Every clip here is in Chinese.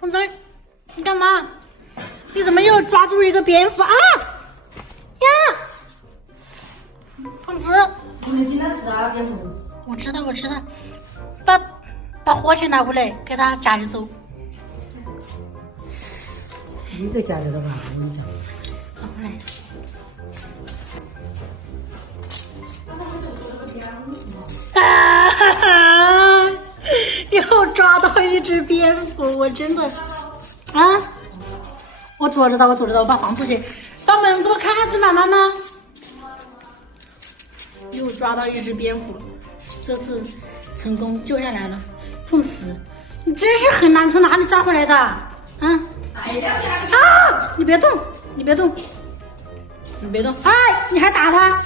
胖子，你干嘛？你怎么又抓住一个蝙蝠啊？呀！胖子，你没经常吃到蝙蝠？我知道。把火钳拿过来，给它夹起走。你在夹着的吧？我跟你讲。拿过来。啊哈哈！又抓到一只蝙蝠，我真的啊！我捉着它，我把它放出去，把门给我开下子嘛，妈妈。又抓到一只蝙蝠，这次成功救下来了。凤慈，你真是很难从哪里抓回来的？啊！哎呀！啊！你别动！哎，你还打他！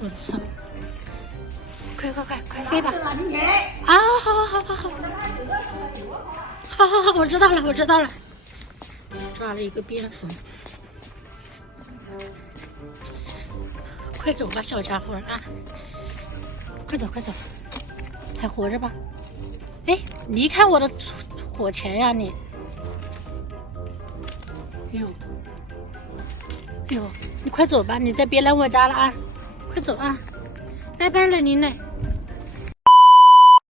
我操！快飞吧！啊，好，我知道了。抓了一个蝙蝠，快走吧，小家伙啊！快走，还活着吧？哎，离开我的火钳呀你！哎呦，你快走吧，你再别来我家了啊！快走啊！拜拜了您嘞。